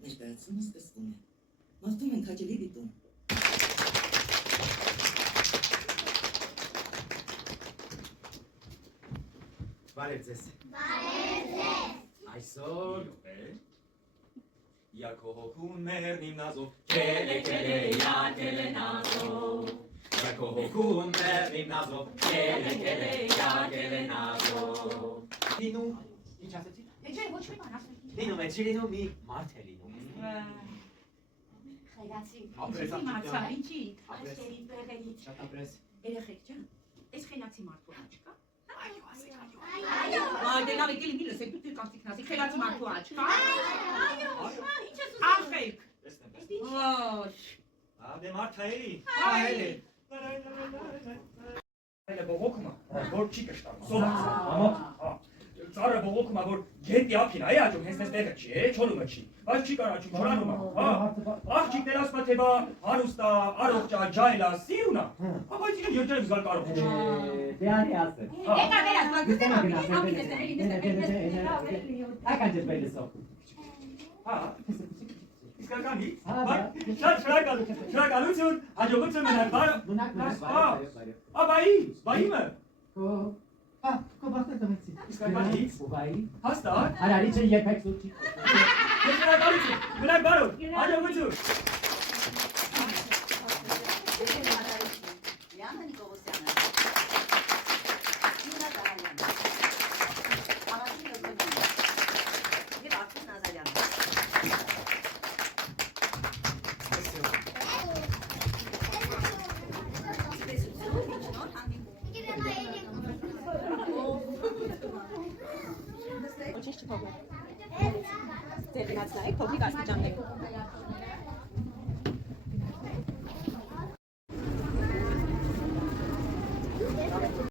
Ներկայացումս սկսվում է։ Մաղթում ենք հաճելի դիտում։ Բարև ձեզ։ Այսօր Jako hokun mernim nazov, kele ya kele nazov. Jako hokun mernim nazov, kele ya kele nazov. Լինում, ինչ ասեցի։ Չէ, ոչ մի բան ասեցի։ Լինում է, չի լինում, մի մարդ է լինում։ Խելացի։ Ապրես, Իմացա, ինչի։ Ապրես։ Աչքերի բեղերից։ Շատ ապրես։ Երեխեք ջան, այս խելացի մարդու աչք կա։ Այո, ասեք, այո։ Այո, լավ եկել մի լսեք, դուք կանցիկնասի խելացի մարդու աչք կա։ Այո, ինչ ես ուզում։ Ախեք։ Տեսնեմ։ Ոչ։ Դե մարդ հայերի։ Հայերի։ Այլ բողոքում է, որ չի կշտամ, սովացա, ծառը բողոքում է, որ գետի ափին այ աճում, հենց այս տեղը չի, չորումը չի, բայց չի կարաչում, չորանում է, աղջիկներ ասում է, թե բա հարուստ է, առողջ է, ջայլ է, սիրուն է, բայց իրեն երջանք զգալ կարող չի։ Դե արի ասել։ Եկա վերած, գտեմ ապի Իսկականի, շատ շնորհակալություն, հաջողություն մնաք, բայիմը։ Քո բախտը դմեցի։ Իսկականի, բայի։ հաստատ։ Արարի չէ երբեք սուտ չի։ Շնորհակալություն, մնաք բարով, հաջողություն։ Լիանա Նիկողոսյանը։ Նինա Դահալյանը։ Աղացի Լոկոնյանը։ Եվ Արթուր Նազարյանը։ Ոչինչ չփոխվի։ Ձեր գնացնայեք փոքրիկ աստիճաններով։